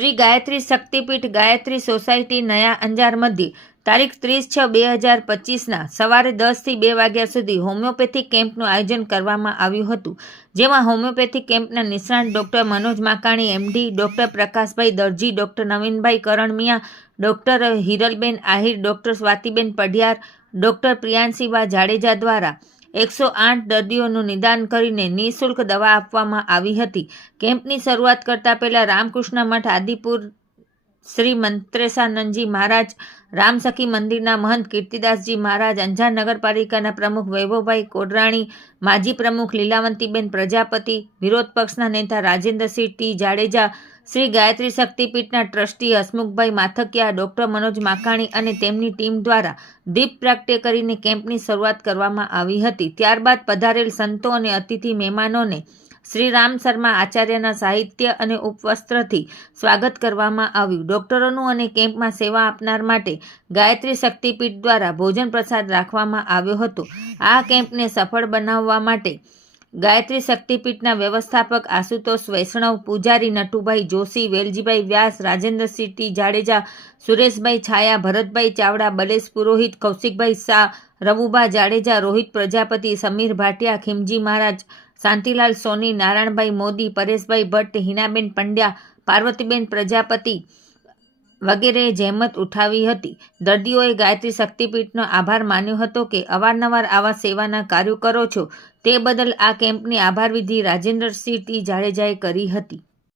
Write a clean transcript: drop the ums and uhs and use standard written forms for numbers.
श्री गायत्री शक्तिपीठ गायत्री सोसायटी नया अंजार मध्य तारीख 30/6/2025 सवारे 10 થી 2 વાગ્યા સુધી હોમિયોપેથિક કેમ્પનું આયોજન કરવામાં આવ્યું હતું, જેમાં હોમિયોપેથિક કેમ્પના નિષ્ણાત doctor Manoj Makani MD, doctor Prakashbhai Darji, doctor Navinbhai Karanmiya, doctor Hiralben Ahir, doctor Swatiben Padhiyar, doctor Priyanshiba Jadeja દ્વારા 108 દર્દીઓનું નિદાન કરીને નિઃશુલ્ક દવા આપવામાં આવી હતી। કેમ્પની શરૂઆત કરતા પહેલા રામકૃષ્ણ મઠ આદિપુર શ્રી મંત્રેશાનંદજી મહારાજ, રામસખી મંદિરના મહંત કીર્તિદાસજી મહારાજ, અંજાર નગરપાલિકાના પ્રમુખ વૈભવભાઈ કોડરાણી, માજી પ્રમુખ લીલાવંતીબેન પ્રજાપતિ, વિરોધ પક્ષના નેતા રાજેન્દ્રસિંહ ટી જાડેજા, શ્રી ગાયત્રી શક્તિપીઠના ટ્રસ્ટી હસમુખભાઈ માથકિયા, ડૉક્ટર મનોજ માકાણી અને તેમની ટીમ દ્વારા દીપ પ્રાગટ્ય કરીને કેમ્પની શરૂઆત કરવામાં આવી હતી। ત્યારબાદ પધારેલ સંતો અને અતિથિ મહેમાનોને શ્રી રામ શર્મા આચાર્યના સાહિત્ય અને ઉપવસ્ત્રથી સ્વાગત કરવામાં આવ્યું। ડૉક્ટરોનું અને કેમ્પમાં સેવા આપનાર માટે ગાયત્રી શક્તિપીઠ દ્વારા ભોજન પ્રસાદ રાખવામાં આવ્યો હતો। આ કેમ્પને સફળ બનાવવા માટે ગાયત્રી શક્તિપીઠના વ્યવસ્થાપક આશુતોષ વૈષ્ણવ, પૂજારી નટુભાઈ જોશી, વેલજીભાઈ વ્યાસ, રાજેન્દ્રસિંહ ટી જાડેજા, સુરેશભાઈ છાયા, ભરતભાઈ ચાવડા, બલેશ પુરોહિત, કૌશિકભાઈ શાહ, રવુભા જાડેજા, રોહિત પ્રજાપતિ, સમીર ભાટિયા, ખીમજી મહારાજ, શાંતિલાલ સોની, નારાયણભાઈ મોદી, પરેશભાઈ ભટ્ટ, હિનાબેન પંડ્યા, પાર્વતીબેન પ્રજાપતિ વગેરેએ જહેમત ઉઠાવી હતી। દર્દીઓએ ગાયત્રી શક્તિપીઠનો આભાર માન્યો હતો કે અવારનવાર આવા સેવાના કાર્યો કરો છો, તે બદલ આ કેમ્પની આભાર વિધિ રાજેન્દ્રસિંહ ટી જાડેજાએ કરી હતી।